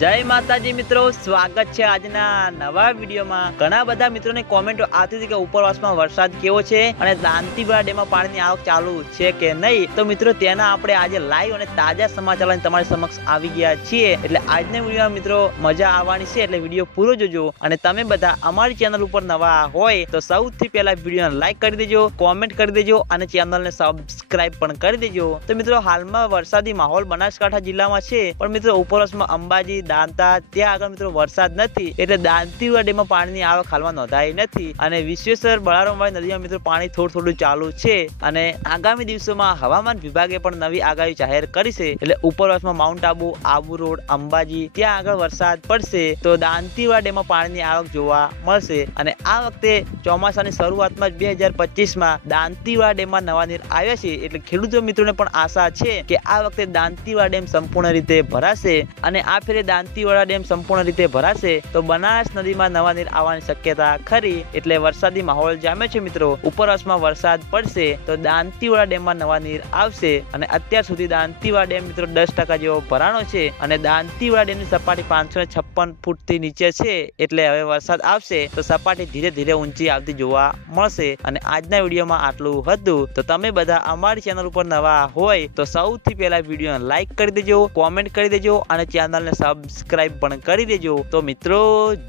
જય માતાજી મિત્રો, સ્વાગત છે આજના નવા વિડીયોમાં। ઘણા બધા મિત્રોને કોમેન્ટો આવતી હતી કે ઉપરવાસમાં વરસાદ કેવો છે અને દાંતીવાડા ડેમમાં પાણીની આવક ચાલુ છે કે નહીં। તો મિત્રો તેના આપણે આજે લાઈવ અને તાજા સમાચાર લઈને તમારી સમક્ષ આવી ગયા છીએ। એટલે આજના વિડીયોમાં મિત્રો મજા આવવાની છે, એટલે વિડીયો પૂરો જોજો। અને તમે બધા અમારી ચેનલ ઉપર નવા હોય તો સૌથી પહેલા વિડીયોને લાઈક કરી દેજો, કોમેન્ટ કરી દેજો અને ચેનલને સબસ્ક્રાઇબ પણ કરી દેજો। તો મિત્રો હાલમાં વરસાદી માહોલ બનાસકાંઠા જિલ્લામાં છે, પણ મિત્રો ઉપરવાસમાં અંબાજી, દાંતા ત્યાં આગળ મિત્રો વરસાદ નથી, એટલે દાંતીવાડા ડેમમાં પાણીની આવક હાલમાં નોંધાઈ નથી અને વિશ્વેશ્વર બળારામવાળી નદીમાં મિત્રો પાણી થોડું ચાલુ છે। અને આગામી દિવસોમાં હવામાન વિભાગે પણ નવી આગાહી જાહેર કરી છે, એટલે ઉપરવાસમાં માઉન્ટ આબુ, આબુ રોડ, અંબાજી ત્યાં આગળ વરસાદ પડશે તો દાંતીવાડા ડેમમાં પાણીની આવક જોવા મળશે। અને આ વખતે ચોમાસાની શરૂઆતમાં જ 2025માં દાંતીવાડા ડેમમાં નવા નીર આવ્યા છે, એટલે ખેડૂતો મિત્રોને પણ આશા છે કે આ વખતે દાંતીવાડા ડેમ સંપૂર્ણ રીતે ભરાશે। અને આ ફેરે દાંતીવાડા ડેમ સંપૂર્ણ રીતે ભરાશે તો બનાસ નદીમાં નવા નીર આવવાની શક્યતા ખરી, એટલે વરસાદી માહોલ જામ્યો છે મિત્રો। ઉપરવાસમાં વરસાદ પડશે તો દાંતીવાડા ડેમમાં નવા નીર આવશે અને અત્યાર સુધી દાંતીવાડા ડેમ મિત્રો 10% જેવો ભરાણો છે અને દાંતીવાડા ડેમની સપાટી 556 ફૂટથી નીચે છે, એટલે હવે વરસાદ આવશે તો સપાટી ધીરે ધીરે ઊંચી આવતી જોવા મળશે। અને આજના વિડીયોમાં આટલું હતું। તો તમે બધા અમારી ચેનલ ઉપર નવા હોય તો સૌથી પહેલા વિડીયોને લાઈક કરી દેજો, કોમેન્ટ કરી દેજો અને ચેનલને સબસ્ક્રાઇબ પણ કરી દેજો। તો મિત્રો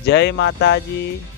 જય માતાજી।